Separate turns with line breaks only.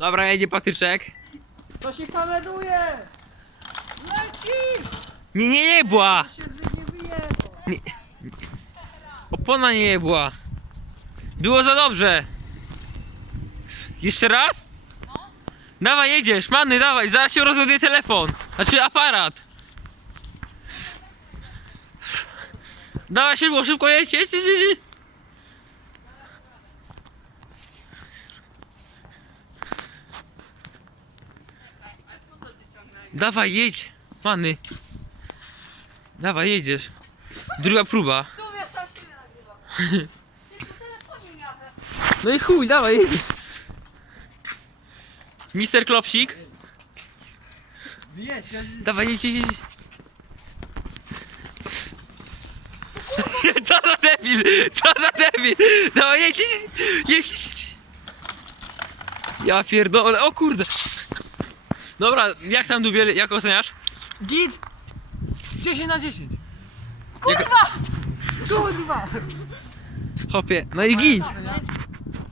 Dobra, jedzie patyczek.
To się kameruje! Leci!
Nie, nie, nie była!
To się wy- nie wyjebał.
Nie. Opona nie jebła. Było za dobrze. Jeszcze raz? Dawaj, jedziesz, manny, dawaj, zaraz się rozładuje telefon. Znaczy aparat. Dawaj, szybko, szybko, jedź, jedź, jedź, jedź. Dawaj, jedź, manny. Dawaj, jedziesz. Druga próba. No i chuj, dawaj, jedziesz. Mister Klopsik.
Jedź.
Dawaj, jedź, jedź. Co za debil! Co za debil! Dawaj, jedź, jedź, jedź. Ja pierdolę, o kurde! Dobra, jak tam dubiel, jak oceniasz?
Git! 10 na 10.
Jak,
Kurwa!
Kurwa!
hopie, no i git!